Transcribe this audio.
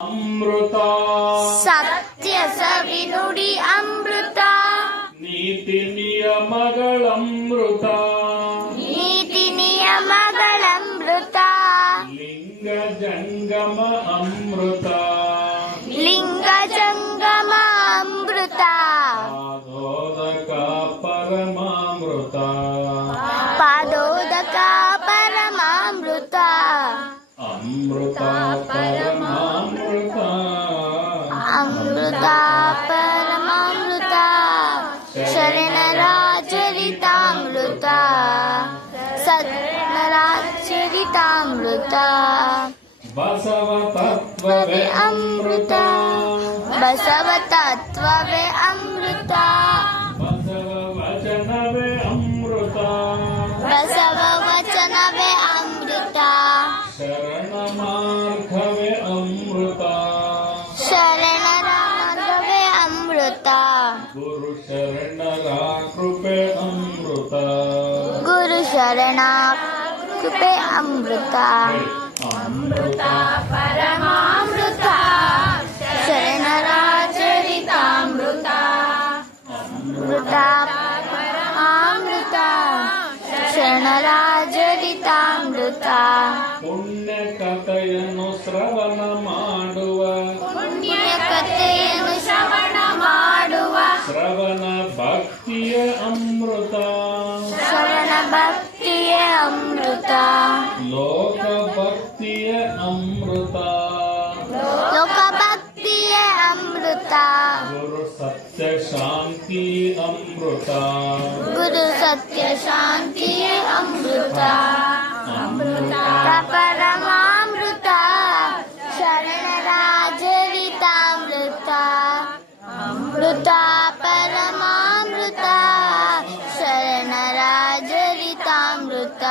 ಅಮೃತ ಸತ್ಯ ಸವಿನುಡಿ ಅಮೃತ ನೀತಿ ನಿಯಮಗಳಮೃತ ನೀತಿ ನಿಯಮಗಳಮೃತ ಲಿಂಗ ಜಂಗಮ ಅಮೃತ ಲಿಂಗ ಜಂಗಮ ಅಮೃತ ಪಾದೋದಕ ಪರಮಾಮೃತ ಪಾದೋದಕ ಪರಮಾಮೃತ ಅಮೃತ ಪರಮಾಮೃತ ಅಮೃತ ಪರಮಾಮೃತ ಶರಣರಾಜರಿತಾಮೃತ ಸತ್ಯರಾಜರಿತಾಮೃತ ಬಸವ ತತ್ವವೇ ಅಮೃತ ಬಸವ ತತ್ವವೇ ಅಮೃತ ಬಸವ ವಚನವೇ ಅಮೃತ ಬಸವ ವಚನವೇ ಅಮೃತ ಶರಣ ಮಾರ್ಗವೇ ಅಮೃತ ಶರಣರ ಮಾರ್ಗವೇ ಅಮೃತ ಗುರು ಶರಣರ ಕೃಪೆ ಅಮೃತ ಗುರು ಶರಣ ಕೃಪೆ ಅಮೃತ ಅಮೃತ ಪರಮಾಮೃತ ಶರಣರಾಜರಿತಾಮೃತ ಅಮೃತ ಪರಮಾಮೃತ ಶರಣರಾಜರಿತಾಮೃತ ಪುಣ್ಯ ಕಥೆಯನ್ನು ಶ್ರವಣ ಮಾಡುವ ಪುಣ್ಯ ಕಥೆಯನ್ನು ಶ್ರವಣ ಮಾಡುವ ಶ್ರವಣ ಭಕ್ತಿಯ ಅಮೃತ ಶ್ರವಣ ಭಕ್ತಿಯ ಅಮೃತ ಲೋಕ ಭಕ್ತಿಯ ಅಮೃತ ಲೋಕ ಭಕ್ತಿಯ ಅಮೃತ ಗುರು ಸತ್ಯ ಶಾಂತಿ ಅಮೃತ ಗುರು ಸತ್ಯ ಶಾಂತಿಯ ಅಮೃತ ಅಮೃತ ಪರಮಾಮೃತ ಶರಣರಾಜರಿತಾಮೃತ ಅಮೃತ ಪರಮಾಮೃತ ಶರಣರಾಜರಿತಾಮೃತ